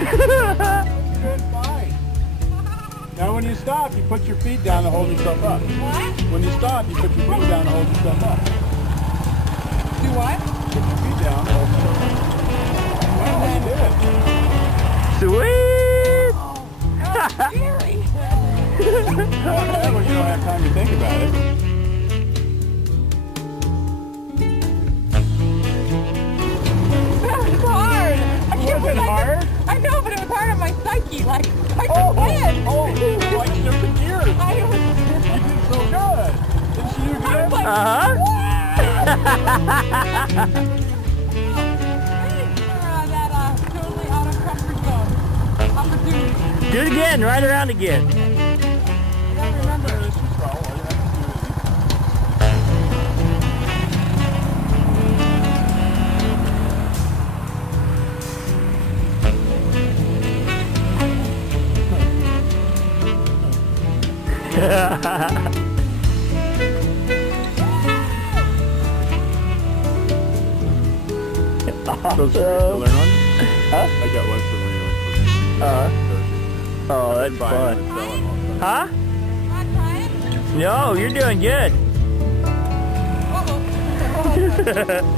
Good fight. Now when you stop, you put your feet down to hold yourself up. What? When you stop, you put your feet down to hold yourself up. Do what? Put your feet down to hold yourself up. Wow, you did it. Sweet! Oh, that was scary. Well, when you don't have time to think about it. That was hard. I can't Was it believe I hard? I know, but it was hard on my psyche. Like, I Oh, just win. like shifting gears. I was, You did so good. Didn't you do I was good? like, Uh-huh. thanks for that totally out of comfort zone opportunity. Do it again, right around again. You gotta remember, this is all you have to do is Those are to learn on? Huh? I got one for me. Oh, that's fun. Huh? Not trying? No, you're doing good. Uh-oh.